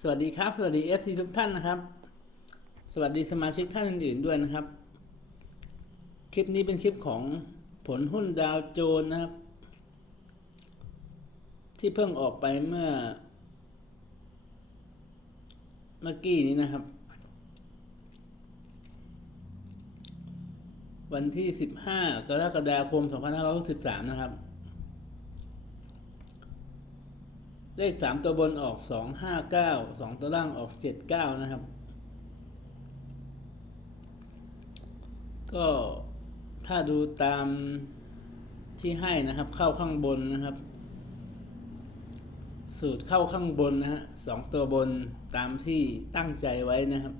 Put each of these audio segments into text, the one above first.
สวัสดีครับ สวัสดีเอฟซีทุกท่านนะครับ สวัสดีสมาชิกท่านอื่นๆด้วยนะครับ คลิปนี้เป็นคลิปของผลหุ้นดาวโจนส์นะครับ ที่เพิ่งออกไปเมื่อ เมื่อกี้นี้นะครับ วันที่ 15 กรกฎาคม 2563 นะครับ เลขสามตัวบนออกสองห้าเก้าสองตัวล่างออกเจ็ดเก้านะครับ ก็ถ้าดูตามที่ให้นะครับเข้าข้างบนนะครับ สูตรเข้าข้างบนนะฮะสองตัวบนตามที่ตั้งใจไว้นะครับ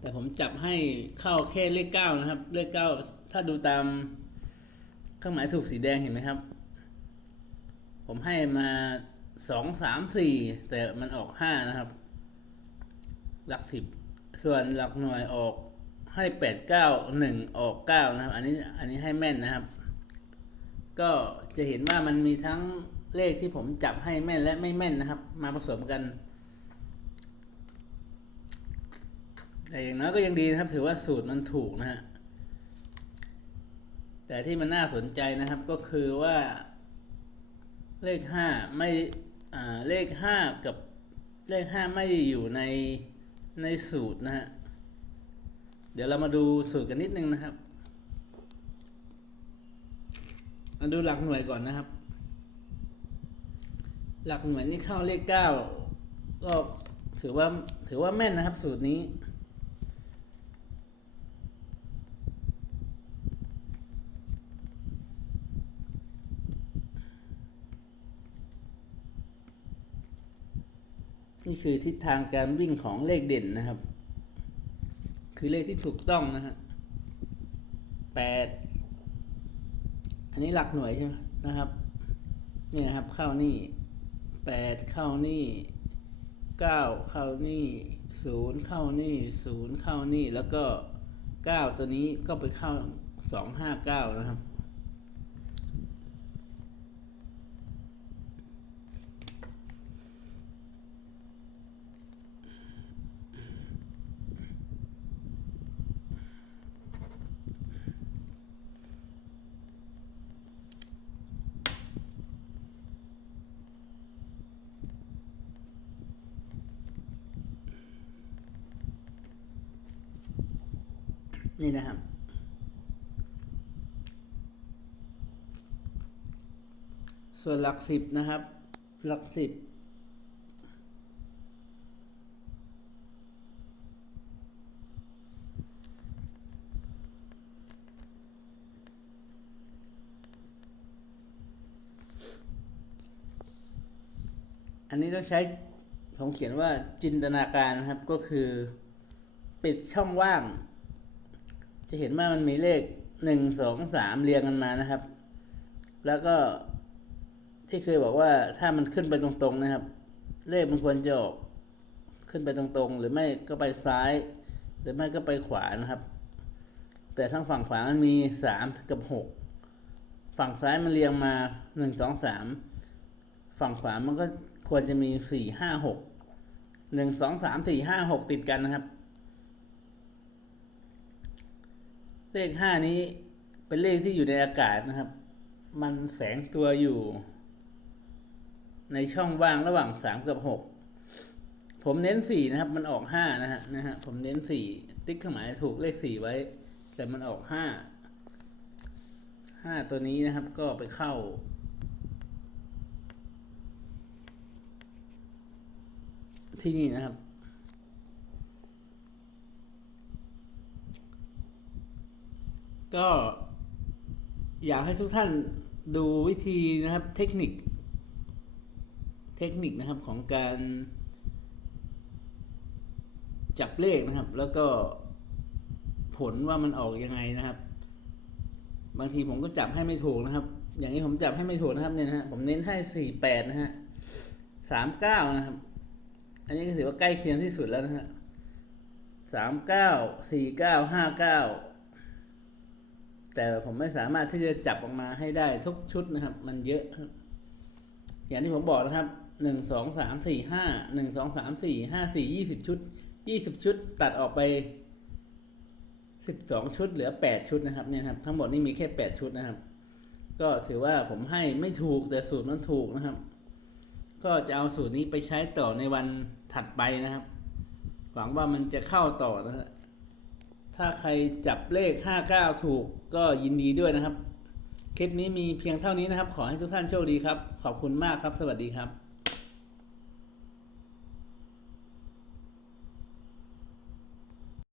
แต่ผมจับให้เข้าแค่เลขเก้านะครับ เลขเก้าถ้าดูตามเครื่องหมายถูกสีแดงเห็นไหมครับ ผมให้มาสองสามสี่แต่มันออกห้านะครับ หลักสิบส่วนหลักหน่วยออกให้แปดเก้าหนึ่งออกเก้านะครับ อันนี้อันนี้ให้แม่นนะครับ ก็จะเห็นว่ามันมีทั้งเลขที่ผมจับให้แม่นและไม่แม่นนะครับ มาผสมกัน แต่อย่างน้อยก็ยังดีนะครับ ถือว่าสูตรมันถูกนะฮะแต่ที่มันน่าสนใจนะครับก็คือว่า เลขห้าไม่เลขห้ากับเลขห้าไม่อยู่ในในสูตรนะฮะ เดี๋ยวเรามาดูสูตรกันนิดนึงนะครับ มาดูหลักหน่วยก่อนนะครับ หลักหน่วยนี่เข้าเลขเก้าก็ถือว่าถือว่าแม่นนะครับสูตรนี้ นี่คือทิศทางการวิ่งของเลขเด่นนะครับ คือเลขที่ถูกต้องนะฮะแปดอันนี้หลักหน่วยใช่ไหมนะครับนี่นะครับเข้านี่แปดเข้านี่เก้าเข้านี่ศูนย์เข้านี่ศูนย์เข้านี่แล้วก็เก้าตัวนี้ก็ไปเข้าสองห้าเก้านะครับ นี่นะครับ ส่วนหลักสิบนะครับ หลักสิบอันนี้ต้องใช้ ผมเขียนว่าจินตนาการนะครับก็คือ ปิดช่องว่าง จะเห็นว่ามันมีเลขหนึ่งสองสามเรียงกันมานะครับ แล้วก็ที่เคยบอกว่าถ้ามันขึ้นไปตรงๆนะครับ เลขมันควรจะออกขึ้นไปตรงๆ หรือไม่ก็ไปซ้าย หรือไม่ก็ไปขวานะครับ แต่ทั้งฝั่งขวามันมีสามกับหกฝั่งซ้ายมันเรียงมาหนึ่งสองสามฝั่งขวามันก็ควรจะมีสี่ห้าหกหนึ่งสองสามสี่ห้าหกติดกันนะครับ เลขห้านี้เป็นเลขที่อยู่ในอากาศนะครับ มันแฝงตัวอยู่ ในช่องว่างระหว่างสามกับหกผมเน้นสี่นะครับ มันออกห้านะฮะนะฮะผมเน้นสี่ติ๊กเครื่องหมายถูกเลขสี่ไว้ แต่มันออกห้าห้าตัวนี้นะครับก็ไปเข้า ที่นี่นะครับ ก็อยากให้ทุกท่านดูวิธีนะครับเทคนิค เทคนิคนะครับของการจับเลขนะครับ แล้วก็ผลว่ามันออกยังไงนะครับ บางทีผมก็จับให้ไม่ถูกนะครับ อย่างนี้ผมจับให้ไม่ถูกนะครับเนี่ยนะฮะผมเน้นให้สี่แปดนะฮะสามเก้านะครับ อันนี้ก็ถือว่าใกล้เคียงที่สุดแล้วนะฮะสามเก้าสี่เก้าห้าเก้า แต่ผมไม่สามารถที่จะจับออกมาให้ได้ทุกชุดนะครับ มันเยอะอย่างที่ผมบอกนะครับหนึ่งสองสามสี่ห้าหนึ่งสองสามสี่ห้าสี่ยี่สิบชุดยี่สิบชุด ตัดออกไปสิบสองชุด เหลือแปดชุดนะครับเนี่ยครับทั้งหมดนี่มีแค่แปดชุดนะครับ ก็ถือว่าผมให้ไม่ถูกแต่สูตรนั้นถูกนะครับ ก็จะเอาสูตรนี้ไปใช้ต่อในวันถัดไปนะครับ หวังว่ามันจะเข้าต่อนะฮะ ถ้าใครจับเลข 59 ถูกก็ยินดีด้วยนะครับ คลิปนี้มีเพียงเท่านี้นะครับ ขอให้ทุกท่านโชคดีครับ ขอบคุณมากครับ สวัสดีครับ